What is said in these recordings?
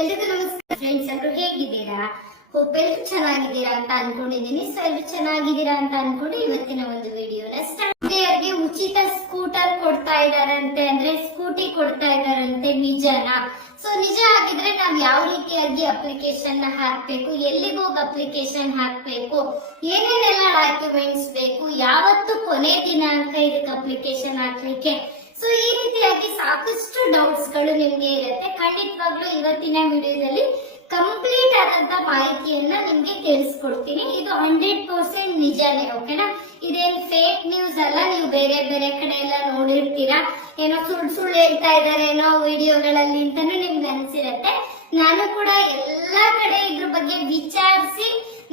ಎಲ್ರಿಗೂ ನಮಸ್ಕಾರ ಫ್ರೆಂಡ್ಸ್, ಎಲ್ಲರೂ ಹೇಗಿದ್ದೀರಾ? ಹೋಪ್ ಎಲ್ಲರೂ ಚೆನ್ನಾಗಿದ್ದೀರಾ ಅಂತ ಅನ್ಕೊಂಡಿದ್ದೀನಿ. ಸೊ ಎಲ್ಲರೂ ಚೆನ್ನಾಗಿದ್ದೀರಾ ಅಂತ ಅನ್ಕೊಂಡು ಇವತ್ತಿನ ಒಂದು ವಿಡಿಯೋನ ಸ್ಟಾರ್ಟ್. ಅವರಿಗೆ ಉಚಿತ ಸ್ಕೂಟರ್ ಕೊಡ್ತಾ ಇದಾರಂತೆ, ಅಂದ್ರೆ ಸ್ಕೂಟಿ ಕೊಡ್ತಾ ಇದಾರಂತೆ. ನಿಜನಾ? ಸೊ ನಿಜ ಆಗಿದ್ರೆ ನಾವ್ ಯಾವ ರೀತಿಯಾಗಿ ಅಪ್ಲಿಕೇಶನ್ ನ ಹಾಕ್ಬೇಕು, ಎಲ್ಲಿಗೆ ಹೋಗಿ ಅಪ್ಲಿಕೇಶನ್ ಹಾಕ್ಬೇಕು, ಏನೇನೆಲ್ಲ ಡಾಕ್ಯುಮೆಂಟ್ಸ್ ಬೇಕು, ಯಾವತ್ತು ಕೊನೆ ದಿನಾಂಕ ಇದಕ್ಕೆ ಅಪ್ಲಿಕೇಶನ್ ಹಾಕ್ಲಿಕ್ಕೆ, ಸೊ ಈ ರೀತಿಯಾಗಿ ಸಾಕಷ್ಟು ಡೌಟ್ಸ್ ಗಳು ನಿಮ್ಗೆ ಇರುತ್ತೆ. ಖಂಡಿತವಾಗ್ಲೂ ಇವತ್ತಿನ ವಿಡಿಯೋದಲ್ಲಿ ಕಂಪ್ಲೀಟ್ ಆದಂತ ಮಾಹಿತಿಯನ್ನ ನಿಮ್ಗೆ ತಿಳಿಸ್ಕೊಡ್ತೀನಿ. ಇದು 100% ನಿಜಾನೇ, ಓಕೆನಾ? ಇದೇನ್ ಫೇಕ್ ನ್ಯೂಸ್ ಅಲ್ಲ. ನೀವು ಬೇರೆ ಬೇರೆ ಕಡೆ ಎಲ್ಲ ನೋಡಿರ್ತೀರಾ, ಏನೋ ಸುಳ್ಳು ಹೇಳ್ತಾ ಇದಾರೆ ಏನೋ ವಿಡಿಯೋಗಳಲ್ಲಿ ಅಂತಾನು ನಿಮ್ಗೆ ಅನ್ಸಿರತ್ತೆ. ನಾನು ಕೂಡ ಎಲ್ಲಾ ಕಡೆ ಇದ್ರ ಬಗ್ಗೆ ವಿಚಾರಿಸಿ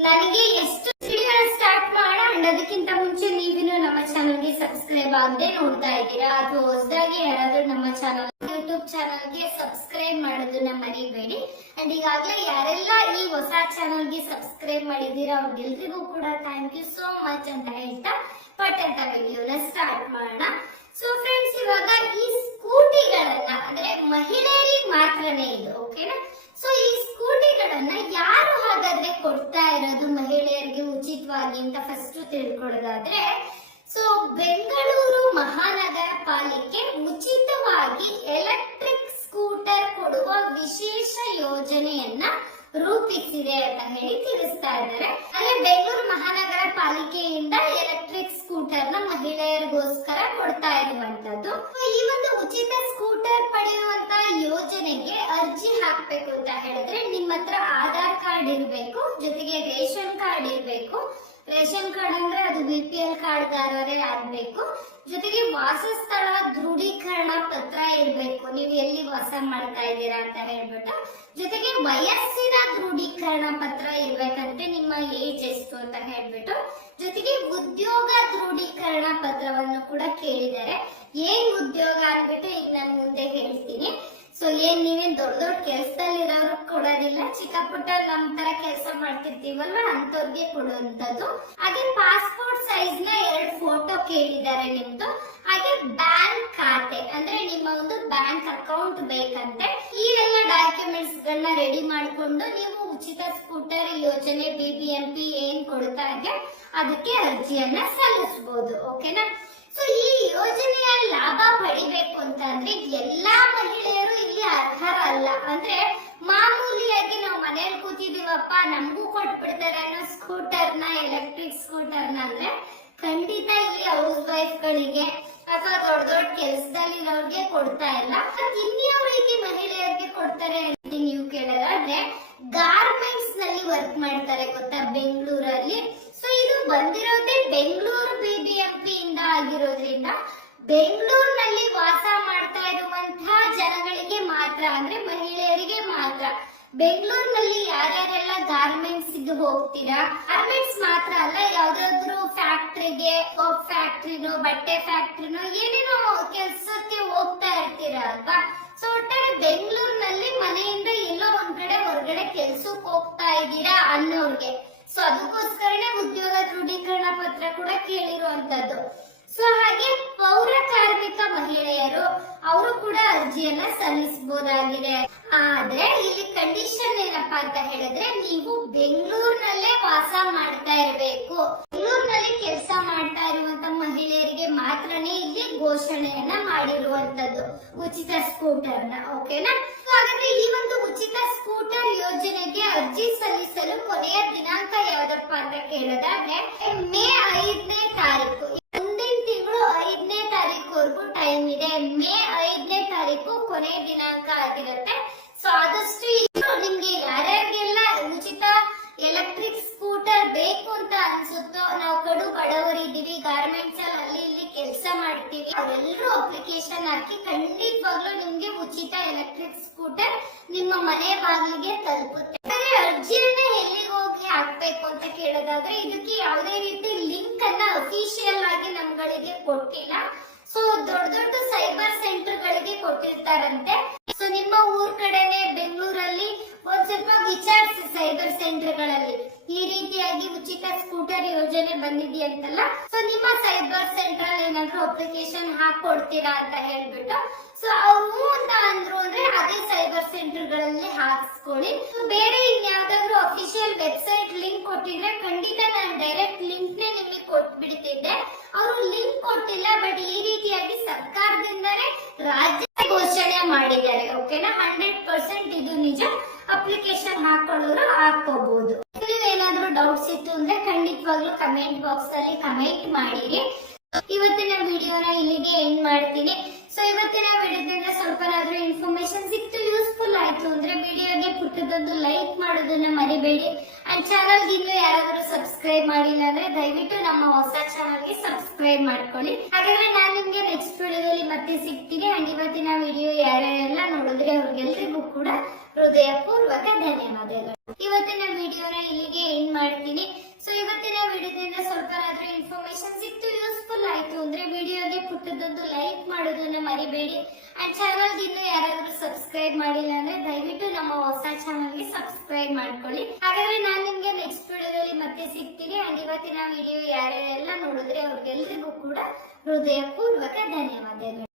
ನನಗೆ ಎಷ್ಟು ವಿಡಿಯೋ ಸ್ಟಾರ್ಟ್ ಮಾಡ. ಅಂಡ್ ಅದಕ್ಕಿಂತ ಮುಂಚೆ ನೀವಿನ್ನು ನಮ್ಮ ಚಾನಲ್ಗೆ ಸಬ್ಸ್ಕ್ರೈಬ್ ಆಗದೆ ನೋಡ್ತಾ ಇದ್ದೀರಾ ಅಥವಾ ಹೊಸದಾಗಿ ಯಾರಾದ್ರೂ ನಮ್ಮ ಚಾನಲ್ ಯೂಟ್ಯೂಬ್ ಚಾನಲ್ಗೆ ಸಬ್ಸ್ಕ್ರೈಬ್ ಮಾಡೋದನ್ನ ಮರಿಬೇಡಿ. ಅಂಡ್ ಈಗಾಗಲೇ ಯಾರೆಲ್ಲ ಈ ಹೊಸ ಚಾನಲ್ಗೆ ಸಬ್ಸ್ಕ್ರೈಬ್ ಮಾಡಿದ್ದೀರಾ ಅವ್ರಿಗೆಲ್ರಿಗೂ ಕೂಡ ಥ್ಯಾಂಕ್ ಯು ಸೋ ಮಚ್ ಅಂತ ಹೇಳ್ತಾ ಪಟ್ಟಂತ ವಿಡಿಯೋನ ಸ್ಟಾರ್ಟ್ ಮಾಡೋಣ. ಸೊ ಫ್ರೆಂಡ್ಸ್, ಇವಾಗ ಈ ಸ್ಕೂಟಿಗಳನ್ನ ಅಂದ್ರೆ ಮಹಿಳೆಯರಿಗೆ ಮಾತ್ರನೇ ಇದು, ಓಕೆನಾ? ಸೊ ಈ ಸ್ಕೂಟಿಗಳನ್ನ ಯಾರು ಹಾಗಾದ್ರೆ ಕೊಡ್ತಾ ಇರೋದು ಮಹಿಳೆಯರಿಗೆ ಉಚಿತವಾಗಿ ಅಂತ ಫಸ್ಟ್ ತಿಳ್ಕೊಳ್ಳೋದಾದ್ರೆ, ಸೊ ಬೆಂಗಳೂರು ಮಹಾನಗರ ಪಾಲಿಕೆ ಉಚಿತವಾಗಿ ಎಲೆಕ್ಟ್ರಿಕ್ ಸ್ಕೂಟರ್ ಕೊಡುವ ವಿಶೇಷ ಯೋಜನೆಯನ್ನ ರೂಪಿಸಿದೆ ಅಂತ ಹೇಳಿ ತಿಳಿಸ್ತಾ ಇದ್ದಾರೆ. ಅಂದ್ರೆ ಬೆಂಗಳೂರು ಮಹಾನಗರ ಪಾಲಿಕೆಯಿಂದ ಎಲೆಕ್ಟ್ರಿಕ್ ಸ್ಕೂಟರ್ ನ ಮಹಿಳೆಯರಿಗೋಸ್ಕರ ಕೊಡ್ತಾ ಇರುವಂತದ್ದು. ಈ ಒಂದು ಉಚಿತ ಸ್ಕೂಟರ್ ಪಡೆಯುವಂತ ಯೋಜನೆಗೆ ಅರ್ಜಿ ಹಾಕ್ಬೇಕು ಅಂತ ಹೇಳಿದ್ರೆ ನಿಮ್ಮ ಹತ್ರ ಆಧಾರ್ ಕಾರ್ಡ್ ಇರ್ಬೇಕು, ಜೊತೆಗೆ ರೇಷನ್ ಕಾರ್ಡ್ ಇರ್ಬೇಕು. ರೇಷನ್ ಕಾರ್ಡ್ ಅಂದ್ರೆ ಅದು BPL ಕಾರ್ಡ್ಗಾರರೇ ಆಗ್ಬೇಕು. ಜೊತೆಗೆ ವಾಸಸ್ಥಳ ದೃಢೀಕರಣ ಪತ್ರ ಇರ್ಬೇಕು, ನೀವು ಎಲ್ಲಿ ವಾಸ ಮಾಡ್ತಾ ಇದ್ದೀರಾ ಅಂತ ಹೇಳ್ಬಿಟ್ಟು. ಜೊತೆಗೆ ವಯಸ್ಸಿನ ದೃಢೀಕರಣ ಪತ್ರ ಇರ್ಬೇಕಂತೆ, ನಿಮ್ಮ ಏಜ್ ಎಷ್ಟು ಅಂತ ಹೇಳ್ಬಿಟ್ಟು. ಜೊತೆಗೆ ಉದ್ಯೋಗ ದೃಢೀಕರಣ ಪತ್ರವನ್ನು ಕೂಡ ಕೇಳಿದ್ದಾರೆ. ಏನ್ ಉದ್ಯೋಗ ಅಂದ್ಬಿಟ್ಟು ಈಗ ನಾನು ಮುಂದೆ ಹೇಳ್ತೀನಿ. ಸೊ ಏನ್ ನೀವೇನ್ ದೊಡ್ಡ ದೊಡ್ಡ ಕೆಲಸದಲ್ಲಿರೋರು ಕೊಡೋದಿಲ್ಲ, ಚಿಕ್ಕ ಪುಟ್ಟ ನಮ್ ತರ ಕೆಲಸ ಮಾಡ್ತಿರ್ತೀವಲ್ವ ಅಂತವ್ರಿಗೆ ಕೊಡುವಂತದ್ದು. ಹಾಗೆ ಪಾಸ್ಪೋರ್ಟ್ ಸೈಜ್ ನ 2 ಫೋಟೋ ಕೇಳಿದ್ದಾರೆ ನಿಮ್ದು. ಹಾಗೆ ಬ್ಯಾಂಕ್ ಖಾತೆ ಅಂದ್ರೆ ನಿಮ್ಮ ಒಂದು ಬ್ಯಾಂಕ್ ಅಕೌಂಟ್ ಬೇಕಂತೆ. ಈ ಎಲ್ಲ ಡಾಕ್ಯುಮೆಂಟ್ಸ್ ಗಳನ್ನ ರೆಡಿ ಮಾಡಿಕೊಂಡು ನೀವು ಉಚಿತ ಸ್ಕೂಟರ್ ಯೋಜನೆ BBMP ಏನ್ ಕೊಡ್ತಾ ಇದೆ ಅದಕ್ಕೆ ಅರ್ಜಿಯನ್ನ ಸಲ್ಲಿಸಬಹುದು, ಓಕೆನಾ? ಸೊ ಈ ಯೋಜನೆಯ ಲಾಭ ಪಡಿಬೇಕು ಅಂತ ಅಂದ್ರೆ ಎಲ್ಲಾ ಮಹಿಳೆಯರು ಇಲ್ಲಿ ಅರ್ಹರಲ್ಲ. ಅಂದ್ರೆ ಮಾಮೂಲಿಯಾಗಿ ನಾವು ಮನೇಲಿ ಕೂತಿದೀವಪ್ಪ ನಮಗೂ ಕೊಟ್ಬಿಡ್ತಾರೆ ಅನ್ನೋ ಸ್ಕೂಟರ್ ನ, ಎಲೆಕ್ಟ್ರಿಕ್ ಸ್ಕೂಟರ್ ನ ಅಂದ್ರೆ ಖಂಡಿತ ಇಲ್ಲಿ ಹೌಸ್ ವೈಫ್ ಗಳಿಗೆ ಅಥವಾ ದೊಡ್ಡ ದೊಡ್ಡ ಕೆಲಸದಲ್ಲಿರೋರ್ಗೆ ಕೊಡ್ತಾ ಇಲ್ಲ. ಇನ್ಯಾವ ರೀತಿ ಮಹಿಳೆಯರಿಗೆ ಕೊಡ್ತಾರೆ ಅಂತ ನೀವು ಕೇಳೋದಾದ್ರೆ, ಗಾರ್ಮೆಂಟ್ಸ್ ನಲ್ಲಿ ವರ್ಕ್ ಮಾಡ್ತಾರೆ ಗೊತ್ತಾ ಬೆಂಗಳೂರಲ್ಲಿ. ಸೊ ಇದು ಬಂದಿರೋದೇ ಬೆಂಗಳೂರು BBMP ಇಂದ ಆಗಿರೋದ್ರಿಂದ ಬೆಂಗಳೂರಿನಲ್ಲಿ ವಾಸ ಮಾಡ್ತಾ ಇರುವಂತಹ ಜನಗಳಿಗೆ ಮಾತ್ರ, ಅಂದ್ರೆ ಮಹಿಳೆಯರಿಗೆ ಮಾತ್ರ. ಬೆಂಗಳೂರಿನಲ್ಲಿ ಯಾರ್ಯಾರೆಲ್ಲ ಗಾರ್ಮೆಂಟ್ಸ್ ಗೆ ಹೋಗ್ತೀರಾ, ಗಾರ್ಮೆಂಟ್ಸ್ ಮಾತ್ರ ಅಲ್ಲ, ಯಾವ್ದಾದ್ರು ಫ್ಯಾಕ್ಟ್ರಿಗೆ, ಕಾಪ್ ಫ್ಯಾಕ್ಟ್ರಿನೋ ಬಟ್ಟೆ ಫ್ಯಾಕ್ಟ್ರಿನೋ ಏನೇನೋ ಕೆಲ್ಸಕ್ಕೆ ಹೋಗ್ತಾ ಇರ್ತೀರಾ ಅಲ್ವಾ. ಸೊ ಒಟ್ಟಾರೆ ಬೆಂಗಳೂರಿನಲ್ಲಿ ಮನೆಯಿಂದ ಎಲ್ಲೋ ಒಂದ್ ಕಡೆ ಹೊರಗಡೆ ಕೆಲ್ಸಕ್ಕೆ ಹೋಗ್ತಾ ಇದ್ದೀರಾ ಅನ್ನೋರ್ಗೆ, ಸೊ ಅದಕ್ಕೋಸ್ಕರನೇ ಉದ್ಯೋಗ ದೃಢೀಕರಣ ಪತ್ರ ಕೂಡ ಕೇಳಿರುವಂತದ್ದು. ಸೊ ಹಾಗೆ ಪೌರ ಕಾರ್ಮಿಕ ಮಹಿಳೆಯರು ಅವರು ಕೂಡ ಅರ್ಜಿಯನ್ನ ಸಲ್ಲಿಸಬಹುದಾಗಿದೆ. ಆದ್ರೆ ಇಲ್ಲಿ ಕಂಡೀಷನ್ ಏನಪ್ಪಾ ಅಂತ ಹೇಳಿದ್ರೆ, ನೀವು ಬೆಂಗಳೂರಿನಲ್ಲೇ ವಾಸ ಮಾಡ್ತಾ ಇರಬೇಕು. ಬೆಂಗಳೂರಿನಲ್ಲಿ ಕೆಲಸ ಮಾಡ್ತಾ ಇರುವಂತ ಮಹಿಳೆಯರಿಗೆ ಮಾತ್ರನೇ ಇಲ್ಲಿ ಘೋಷಣೆಯನ್ನ ಮಾಡಿರುವಂತದ್ದು ಉಚಿತ ಸ್ಕೂಟರ್ ನ, ಓಕೆನಾ? ಹಾಗಾದ್ರೆ ಈ ಒಂದು ಉಚಿತ ಸ್ಕೂಟರ್ ಯೋಜನೆಗೆ ಅರ್ಜಿ ಸಲ್ಲಿಸಲು ಕೊನೆಯ ದಿನಾಂಕ ಯಾವ್ದಪ್ಪ ಅಂತ ಕೇಳೋದಾದ್ರೆ ಮೇ 5ನೇ ತಾರೀಕು, ಮುಂದಿನ ತಿಂಗಳು 5ನೇ ತಾರೀಕುವರೆಗೂ ಟೈಮ್ ಇದೆ. ಮೇ 5ನೇ ತಾರೀಕು ಕೊನೆಯ ದಿನಾಂಕ ಆಗಿರುತ್ತೆ. ಸೊ ಆದಷ್ಟು ನಿಮ್ಗೆ ಯಾರ್ಯಾರಿಗೆಲ್ಲ ಉಚಿತ ಎಲೆಕ್ಟ್ರಿಕ್ ಸ್ಕೂಟರ್ ಬೇಕು ಅಂತ ಅನ್ಸುತ್ತೋ, ನಾವು ಕಡು ಬಡವರಿದ್ದೀವಿ, ಗಾರ್ಮೆಂಟ್ಸ್ ಅಲ್ಲಿ ಇಲ್ಲಿ ಕೆಲಸ ಮಾಡ್ತೀವಿ, ಅವರೆಲ್ಲರೂ ಅಪ್ಲಿಕೇಶನ್ ಹಾಕಿ ಖಂಡಿತವಾಗ್ಲೂ ನಿಮ್ಗೆ ಉಚಿತ ಎಲೆಕ್ಟ್ರಿಕ್ ಸ್ಕೂಟರ್ ನಿಮ್ಮ ಮನೆ ಬಾಗಿಲಿಗೆ ತಲುಪುತ್ತೆ. ಅರ್ಜಿಯನ್ನ ಎಲ್ಲಿಗೆ ಹೋಗಿ ಹಾಕ್ಬೇಕು ಅಂತ ಕೇಳೋದಾದ್ರೆ, ಇದಕ್ಕೆ ಯಾವುದೇ ರೀತಿ ಲಿಂಕ್ ಅನ್ನ ಅಫಿಷಿಯಲ್ ಆಗಿ ನಮ್ಗಳಿಗೆ ಕೊಟ್ಟಿಲ್ಲ. ಸೊ ದೊಡ್ಡ ದೊಡ್ಡ ಸೈಬರ್ ಸೆಂಟರ್ ಗಳಿಗೆ ಕೊಟ್ಟಿರ್ತಾರಂತೆ. ಸೊ ನಿಮ್ಮ ಊರ್ ಕಡೆನೆ ಬೆಂಗಳೂರಲ್ಲಿ ಒಂದ್ ಸ್ವಲ್ಪ ವಿಚಾರಿಸಿ ಸೈಬರ್ ಸೆಂಟರ್ ಗಳಲ್ಲಿ ಈ ರೀತಿಯಾಗಿ ಉಚಿತ ಸ್ಕೂಟರ್ ಯೋಜನೆ ಬಂದಿದೆಯಂತಲ್ಲ. ಸೊ ನಿಮ್ಮ ಸೈಬರ್ ಸೆಂಟರ್ ಏನಾದ್ರು ಅಪ್ಲಿಕೇಶನ್ ಹಾಕೊಡ್ತೀರಾ ಅಂತ ಹೇಳ್ಬಿಟ್ಟು ಸೊ ಅವು ಅಂತ ಅಂದ್ರು ಅಂದ್ರೆ ಅದೇ ಸೈಬರ್ ಸೆಂಟರ್ ಗಳಲ್ಲಿ ಹಾಕ್ಸ್ಕೊಳ್ಳಿ. ಬೇರೆ ಇನ್ಯಾವ್ದಾದ್ರು ಅಫಿಷಿಯಲ್ ವೆಬ್ಸೈಟ್ ಲಿಂಕ್ ಕೊಟ್ಟಿದ್ರೆ ಖಂಡಿತ ನಾನು ಡೈರೆಕ್ಟ್ ಲಿಂಕ್ ನೇ ನಿಮಗೆ ಕೊಟ್ಬಿಡ್ತಿದ್ದೆ. ಅವರು ಲಿಂಕ್ ಕೊಟ್ಟಿಲ್ಲ, ಬಟ್ ಈ ರೀತಿಯಾಗಿ ಸರ್ಕಾರದಿಂದನೇ ರಾಜ್ಯ ಘೋಷಣೆ ಮಾಡಿದ್ದಾರೆ. ಓಕೆನಾ, 100% ಇದು ನಿಜ. ಅಪ್ಲಿಕೇಶನ್ ಹಾಕೊಳ್ಳೋರು ಹಾಕೋಬಹುದು. ಏನಾದ್ರೂ ಡೌಟ್ಸ್ ಇತ್ತು ಅಂದ್ರೆ ಖಂಡಿತವಾಗ್ಲೂ ಕಮೆಂಟ್ ಬಾಕ್ಸ್ ಅಲ್ಲಿ ಕಮೆಂಟ್ ಮಾಡಿರಿ. ಇವತ್ತಿನ ವಿಡಿಯೋನ ಇಲ್ಲಿಗೆ ಎಂಡ್ ಮಾಡ್ತೀನಿ. ಸೊ ಇವತ್ತಿನ ವಿಡಿಯೋದಿಂದ ಸ್ವಲ್ಪನಾದ್ರೂ ಇನ್ಫಾರ್ಮೇಶನ್ ಸಿಕ್ತು, ಯೂಸ್ಫುಲ್ ಆಯ್ತು ಅಂದ್ರೆ ವಿಡಿಯೋಗೆ ಪುಟ್ಟದೊಂದು ಲೈಕ್ ಮಾಡೋದನ್ನ ಮರಿಬೇಡಿ. ಅಂಡ್ ಚಾನಲ್ಗೆ ಇನ್ನೂ ಯಾರಾದ್ರೂ ಸಬ್ಸ್ಕ್ರೈಬ್ ಮಾಡಿಲ್ಲ ಅಂದ್ರೆ ದಯವಿಟ್ಟು ನಮ್ಮ ಹೊಸ ಚಾನಲ್ಗೆ ಸಬ್ಸ್ಕ್ರೈಬ್ ಮಾಡ್ಕೊಳ್ಳಿ. ಹಾಗಾದ್ರೆ ನಾನು ನಿಮ್ಗೆ ನೆಕ್ಸ್ಟ್ ವಿಡಿಯೋದಲ್ಲಿ ಮತ್ತೆ ಸಿಗ್ತೀನಿ. ಅಂಡ್ ಇವತ್ತಿನ ವಿಡಿಯೋ ಯಾರ್ಯಾರೆಲ್ಲ ನೋಡಿದ್ರೆ ಅವ್ರಿಗೆಲ್ರಿಗೂ ಕೂಡ ಹೃದಯಪೂರ್ವಕ ಧನ್ಯವಾದಗಳು. ಇವತ್ತಿನ ವಿಡಿಯೋನ ಇಲ್ಲಿಗೆ ಎಂಡ್ ಮಾಡ್ತೀನಿ. ಸೊ ಇವತ್ತಿನ ವಿಡಿಯೋದಿಂದ ಸ್ವಲ್ಪನಾದ್ರೂ ಇನ್ಫಾರ್ಮೇಶನ್ ಸಿಕ್ತು, ಯೂಸ್ಫುಲ್ ಆಯ್ತು ಅಂದ್ರೆ ವಿಡಿಯೋಗೆ ಪುಟ್ಟದೊಂದು ಲೈಕ್ ಮಾಡೋದನ್ನ ಮರಿಬೇಡಿ. ಅಂಡ್ ಚಾನಲ್ಗೆ ಇನ್ನೂ ಯಾರಾದ್ರೂ ಸಬ್ಸ್ಕ್ರೈಬ್ ಮಾಡಿಲ್ಲ ಅಂದ್ರೆ ದಯವಿಟ್ಟು ನಮ್ಮ ಹೊಸ ಚಾನಲ್ಗೆ ಸಬ್ಸ್ಕ್ರೈಬ್ ಮಾಡ್ಕೊಳ್ಳಿ. ಹಾಗಾದ್ರೆ ನಾನು ನಿಮ್ಗೆ ನೆಕ್ಸ್ಟ್ ವಿಡಿಯೋದಲ್ಲಿ ಮತ್ತೆ ಸಿಗ್ತೀನಿ. ಅಂಡ್ ಇವತ್ತಿನ ವಿಡಿಯೋ ಯಾರ್ಯಾರೆಲ್ಲ ನೋಡಿದ್ರೆ ಅವ್ರಿಗೆಲ್ರಿಗೂ ಕೂಡ ಹೃದಯಪೂರ್ವಕ ಧನ್ಯವಾದಗಳು.